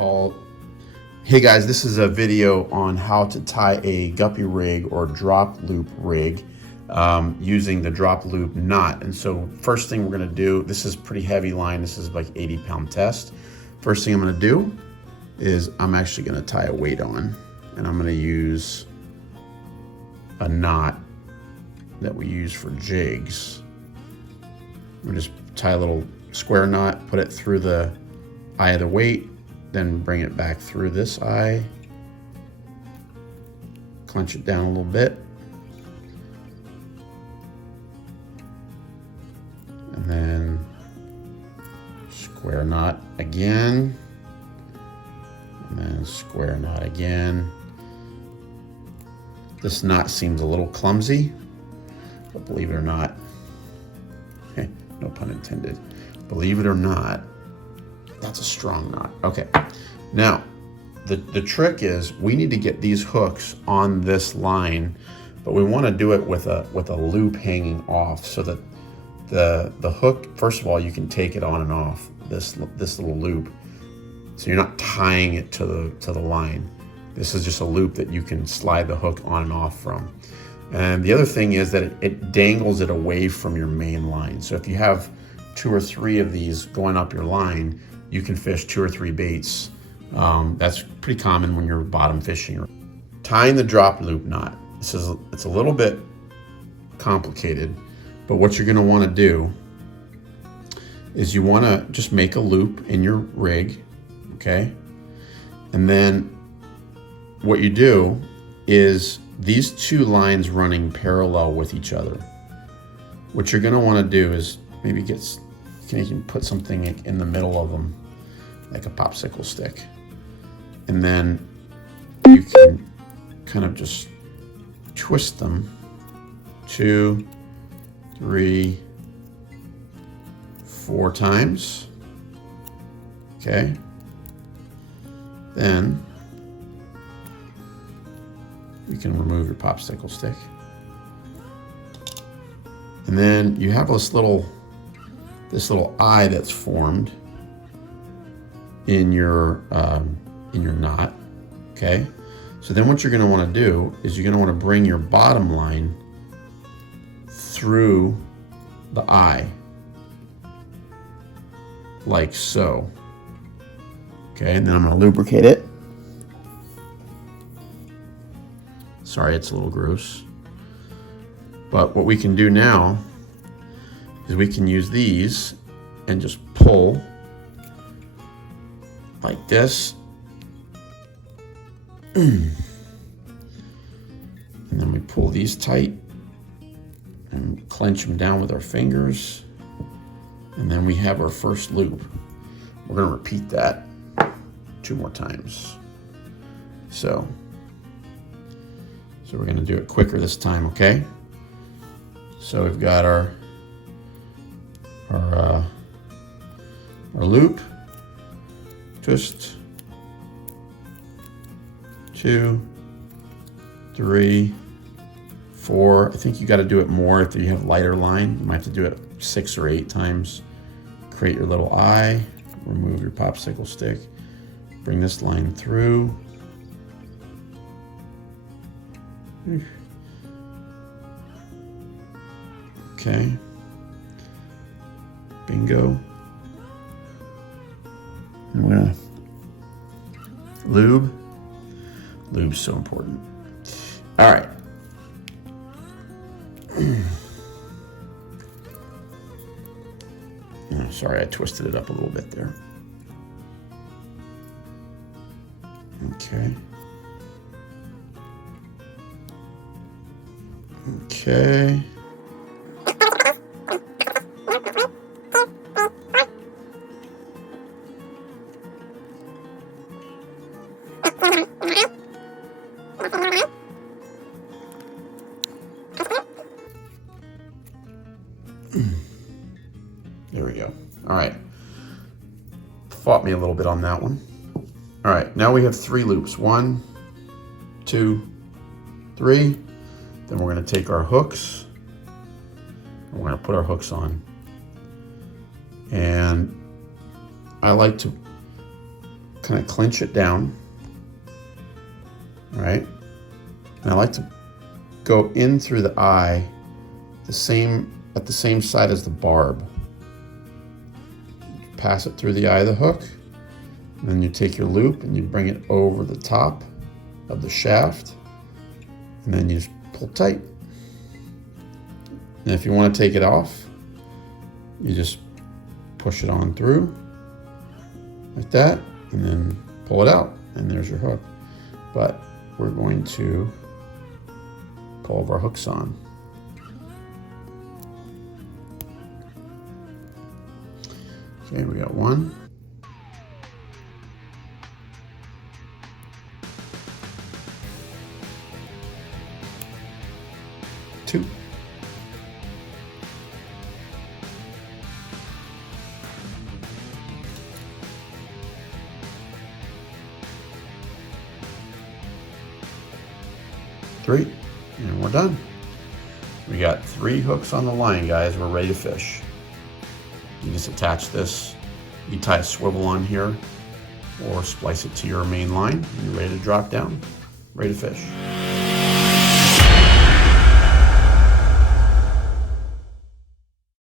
called, hey guys, this is a video on how to tie a guppy rig or drop loop rig using the drop loop knot. And so first thing we're gonna do, this is pretty heavy line, this is like 80-pound test. First thing I'm gonna do is I'm actually gonna tie a weight on, and I'm gonna use a knot that we use for jigs. We'll just tie a little square knot, put it through the eye of the weight, then bring it back through this eye, clench it down a little bit, and then square knot again, and then square knot again. This knot seems a little clumsy, but believe it or not, no pun intended, believe it or not, that's a strong knot. Okay, now the trick is we need to get these hooks on this line, but we want to do it with a loop hanging off, so that the hook, first of all, you can take it on and off this little loop, so you're not tying it to the line. This is just a loop that you can slide the hook on and off from. And the other thing is that it dangles it away from your main line. So if you have 2 or 3 of these going up your line, you can fish 2 or 3 baits. That's pretty common when you're bottom fishing. Tying the drop loop knot. It's a little bit complicated, but what you're gonna wanna do is you wanna just make a loop in your rig, okay? And then what you do is these 2 lines running parallel with each other. What you're gonna wanna do is maybe you can put something in the middle of them, like a popsicle stick. And then you can kind of just twist them 2, 3, 4 times, okay? Then you can remove your popsicle stick. And then you have this little eye that's formed in your knot, okay? So then what you're gonna wanna do is you're gonna wanna bring your bottom line through the eye, like so. Okay, and then I'm gonna lubricate it. Sorry, it's a little gross. But what we can do now is we can use these and just pull like this. And then we pull these tight and clench them down with our fingers. And then we have our first loop. We're gonna repeat that 2 more times. So we're gonna do it quicker this time, okay? So we've got our loop, twist, 2, 3, 4. I think you gotta do it more if you have lighter line. You might have to do it 6 or 8 times. Create your little eye, remove your popsicle stick, bring this line through. Okay, bingo. And we're gonna lube. Lube's so important. All right. Oh, sorry, I twisted it up a little bit there. Okay. Okay. There we go. All right. Fought me a little bit on that one. All right, now we have 3 loops. 1, 2, 3. Then we're gonna take our hooks, and we're gonna put our hooks on. And I like to kind of clinch it down, all right? And I like to go in through the eye at the same side as the barb. Pass it through the eye of the hook, and then you take your loop and you bring it over the top of the shaft, and then you just pull tight. And if you want to take it off, you just push it on through like that, and then pull it out, and there's your hook. But we're going to pull all of our hooks on. Okay, we got 1, 2, 3, and we're done. We got 3 hooks on the line, guys. We're ready to fish. You just attach this, you tie a swivel on here or splice it to your main line, and you're ready to drop down, ready to fish.